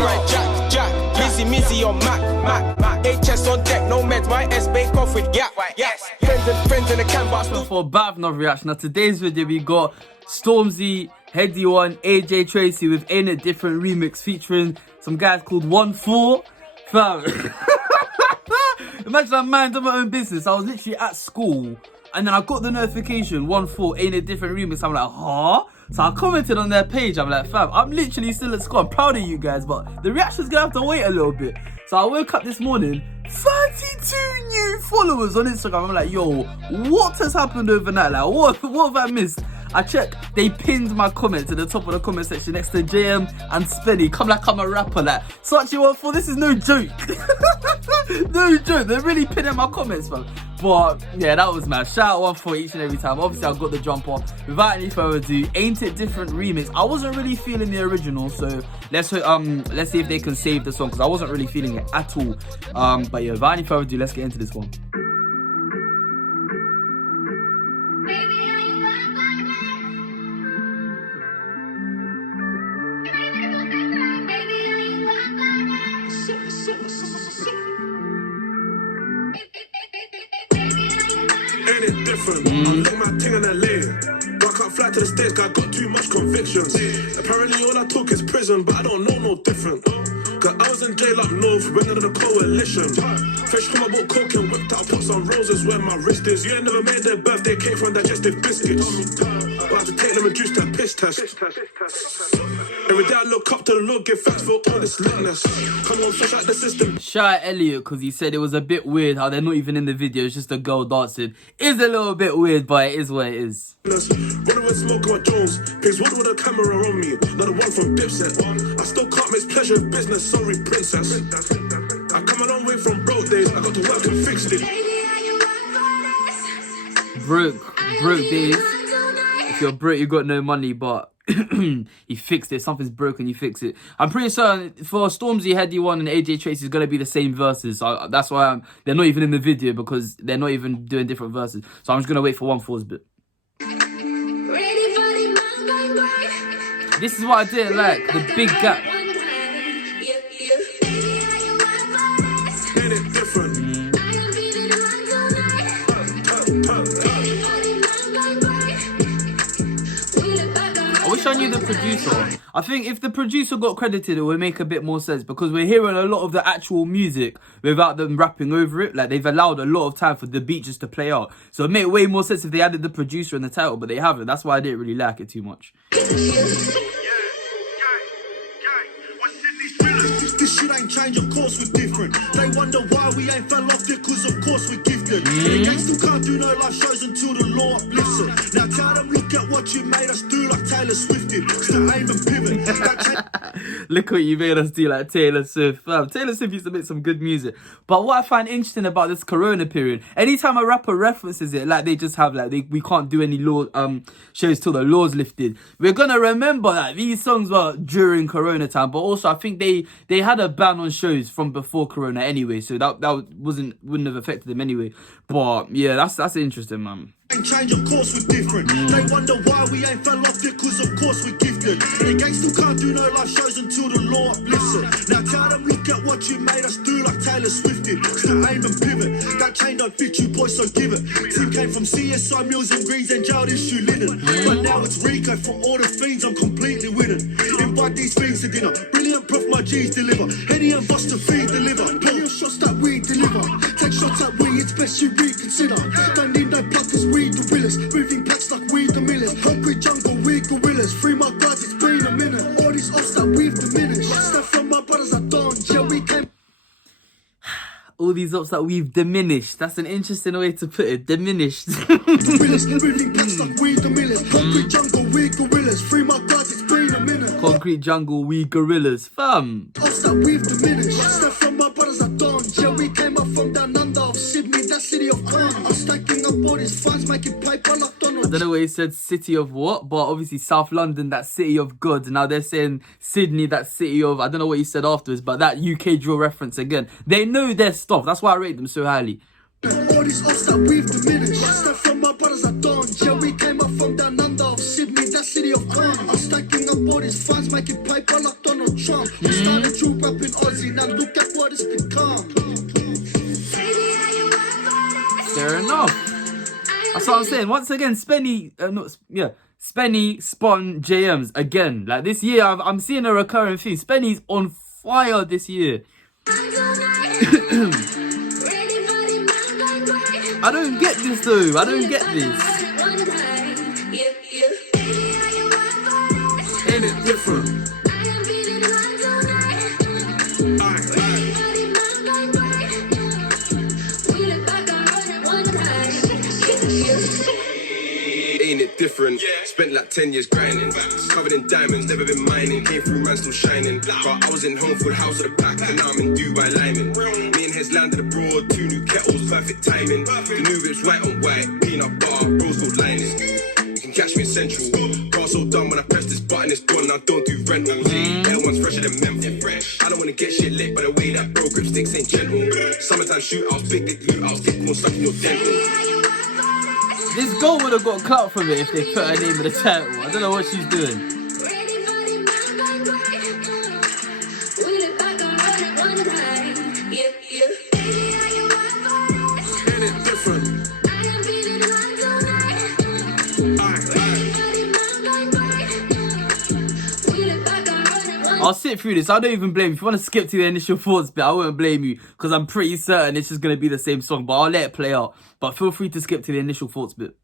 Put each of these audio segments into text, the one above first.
right, Jack. Busy, Mizzy on Mac. HS on deck, no meds. My S bake off with gap. Yes. Friends in the camp, but still for Bavnov reaction. Now today's video we got Stormzy, Headie One, AJ Tracey with Ain't It Different remix featuring some guys called OneFour. Fam. Imagine I minded my own business. I was literally at school and then I got the notification, OneFour, Ain't It Different remix. I'm like, huh? So I commented on their page. I'm like, fam, I'm literally still at school. I'm proud of you guys, but the reaction's gonna have to wait a little bit. So I woke up this morning, 32 new followers on Instagram. I'm like, yo, what has happened overnight? Like, what have I missed? I checked, they pinned my comment to the top of the comment section next to JM and Spenny. Come like I'm a rapper, like, such you OneFour, this is no joke. No joke, they're really pinning my comments, man. But yeah, that was mad. Shout out OneFour each and every time. Obviously, I got the jump on. Without any further ado, Ain't It Different remix. I wasn't really feeling the original, so let's see if they can save the song because I wasn't really feeling it at all. But yeah, without any further ado, let's get into this one. Ain't it different? I lick my ting in LA. But I can't fly to the States, I got too much convictions. Apparently all I took is prison, but I don't know no different. Cause I was in jail up north, went under the coalition. Fresh from my boat coke and whipped out pots on roses where my wrist is. You ain't never made their birthday cake from digestive biscuits. But I have to take them and juice that piss test. Every day I look up to the Lord, give thanks for all this litness. Come on, flush out the system. Shout out Elliot because he said it was a bit weird how they're not even in the video, it's just a girl dancing. It's a little bit weird, but it is what it is. Running with smoke on Jones, pigs one with a camera on me, not the one from Dipset. I still can't miss pleasure of business, sorry princess. I come a long way from broke days, I got to work and fixed it. Broke days. If you're broke, you got no money, but you fixed it. Something's broken, you fix it. I'm pretty certain for Stormzy, Headie One, and AJ Tracey is gonna be the same verses. So that's why they're not even in the video because they're not even doing different verses. So I'm just gonna wait for OneFour's bit. This is what I didn't like, the big gap. Ain't it different? I wish I knew the producer. I think if the producer got credited, it would make a bit more sense because we're hearing a lot of the actual music without them rapping over it. Like, they've allowed a lot of time for the beat just to play out. So it'd make way more sense if they added the producer in the title, but they haven't. That's why I didn't really like it too much. This shit ain't changed, of course we're different. They wonder why we ain't fell off it, cause of course we're gifted. The gang still can't do no live shows until the law uplifts it. Now tell them, look at what you made us do like Taylor Swift did. Still aim and pivot. Look what you made us do like Taylor Swift. Taylor Swift used to make some good music. But what I find interesting about this corona period, anytime a rapper references it, like they just have like, we can't do any law shows till the law's lifted. We're gonna remember that these songs were during corona time, but also I think they had a ban on shows from before corona anyway, so that wouldn't have affected them anyway. But yeah, that's interesting, man. Change, of course we're different. They wonder why we ain't fell off it, cause of course we're gifted. The gang still can't do no live shows until the law uplifts it. Now tell them, look at what you made us do like Taylor Swift did. Still aim and pivot. That chain don't fit you, boys, so give it. Team came from CSI Mills and Greens and jailed issue linen. But now it's Rico for all the fiends, I'm completely winning. Invite these fiends to dinner. Brilliant prof, my G's deliver. Headie and Buster feed deliver. Plenty of shots that we deliver. Take shots at we, it's best you reconsider. Don't need no plug cause we gorillas, moving packs like we the millers. Concrete jungle, we gorillas. Free my guards, it's been a minute. All these ops that we've diminished. Stuff from my brothers I don't, yeah, we came. All these ops that we've diminished. That's an interesting way to put it. Diminished. Gorillas, moving packs like we the millers. Concrete jungle, we gorillas. Free my guards, it's been a minute. Concrete jungle, we gorillas. Fam. Ops that we've diminished. Stuff from my brothers I don't, yeah, we came up from down under of Sydney, that city of corn. I'm stacking up all these funds, making paper like Donald. I don't know where he said city of what, but obviously South London, that city of God. Now they're saying Sydney, that city of, I don't know what he said afterwards, but that UK drill reference again. They know their stuff. That's why I rate them so highly. All these ops that we've diminished. Stuff from my brothers I don't, yeah, we came up from down under of Sydney, that city of corn. I'm stacking up all these funds, making paper like Donald. Trump. We started true rap in Aussie, now look at what it's become. Fair enough. That's what I'm saying. Once again, Spenny, Spenny spun JMs again. Like this year, I'm seeing a recurring theme. Spenny's on fire this year. I don't get this though. I don't get this. Ain't it different? Ain't it different? Spent like 10 years grinding. Covered in diamonds, never been mining. Came through, man, still shining. But I was in home full house of the pack, and now I'm in Dubai liming. Me and Heads landed abroad, 2 new kettles, perfect timing. The new whip's white on white, peanut butter, rose gold lining. You can catch me in Central. Car so done when I press this button, it's gone. I don't do rentals. Everyone's fresher than Memphis. I don't wanna get shit lit, but the way that bro grip sticks ain't gentle. Summertime shootouts, big dick lootouts, take more stuff in your dental. This girl would have got clout from it if they put her name in the title. I don't know what she's doing. I'll sit through this. I don't even blame you. If you want to skip to the initial thoughts bit, I won't blame you because I'm pretty certain it's just going to be the same song, but I'll let it play out. But feel free to skip to the initial thoughts bit.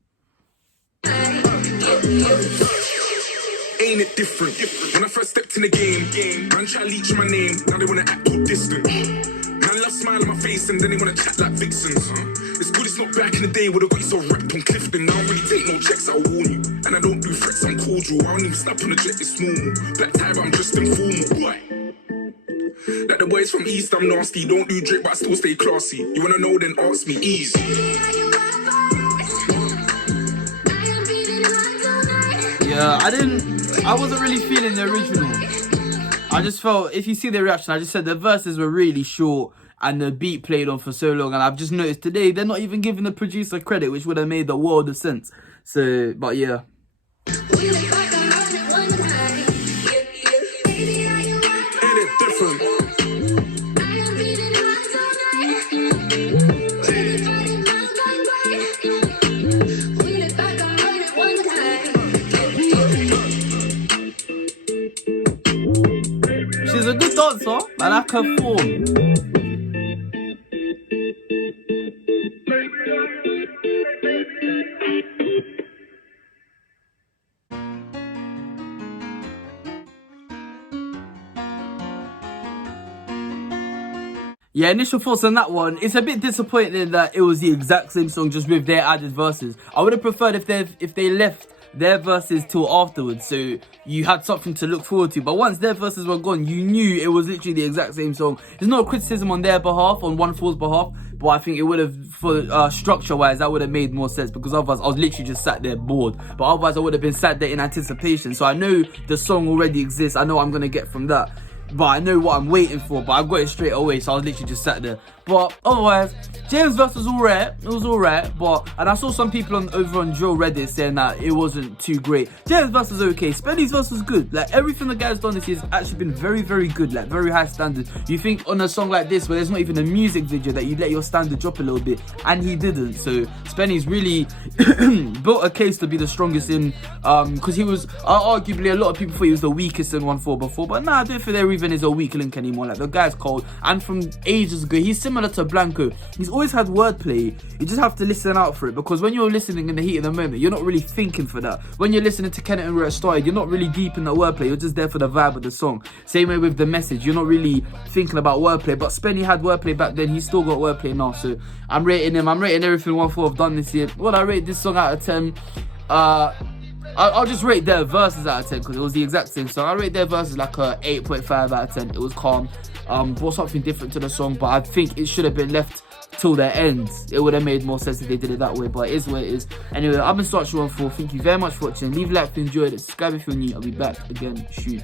Ain't it different? When I first stepped in the game, man try to leech my name, now they wanna act all distant. Man love smile on my face and then they wanna chat like vixens. It's good it's not back in the day where the got you so wrapped on Clifton. I don't really take no checks, I'll warn you. And I don't do threats, I'm cordial. I don't even snap on the jet, it's normal. Black tie, but I'm just informal. Why? Like the boys from East, I'm nasty. Don't do drip, but I still stay classy. You wanna know, then ask me, easy. Yeah, I wasn't really feeling the original. I just felt, if you see the reaction, I just said the verses were really short and the beat played on for so long, and I've just noticed today they're not even giving the producer credit, which would have made the world of sense. So, but yeah. Ain't it different? She's a good dancer. I like her form. Yeah, initial thoughts on that one. It's a bit disappointing that it was the exact same song just with their added verses. I would have preferred if they left their verses till afterwards, so you had something to look forward to. But once their verses were gone, you knew it was literally the exact same song. There's no criticism on their behalf, on OneFour's behalf, but I think it would have, for structure-wise, that would have made more sense, because otherwise I was literally just sat there bored. But otherwise I would have been sat there in anticipation. So I know the song already exists. I know what I'm gonna get from that. But I know what I'm waiting for, but I got it straight away, so I was literally just sat there. But otherwise, James' verse was alright. It was alright, and I saw some people over on Joe Reddit saying that it wasn't too great. James' verse was okay. Spenny's verse was good. Like, everything the guy's done this year has actually been very, very good. Like, very high standard. You think on a song like this, where there's not even a music video, that you let your standard drop a little bit, and he didn't. So Spenny's really built a case to be the strongest in, because he was arguably, a lot of people thought he was the weakest in OneFour before, but nah, I don't think there even is a weak link anymore. Like, the guy's cold, and from ages ago, he's similar to Blanco. He's always had wordplay. You just have to listen out for it, because when you're listening in the heat of the moment, you're not really thinking for that. When you're listening to Kenneth and where it started, you're not really deep in the wordplay. You're just there for the vibe of the song. Same way with The Message, you're not really thinking about wordplay. But Spenny had wordplay back then. He's still got wordplay now. So I'm rating him. I'm rating everything OneFour have done this year. What I rate this song out of 10? I'll just rate their verses out of 10, because it was the exact same song. I rate their verses like a 8.5 out of 10. It was calm. Brought something different to the song, but I think it should have been left till the end. It would have made more sense if they did it that way, but it is what it is. Anyway, I've been Stormzy OneFour. Thank you very much for watching. Leave a like if you enjoyed it. Subscribe if you're new. I'll be back again. Shoot.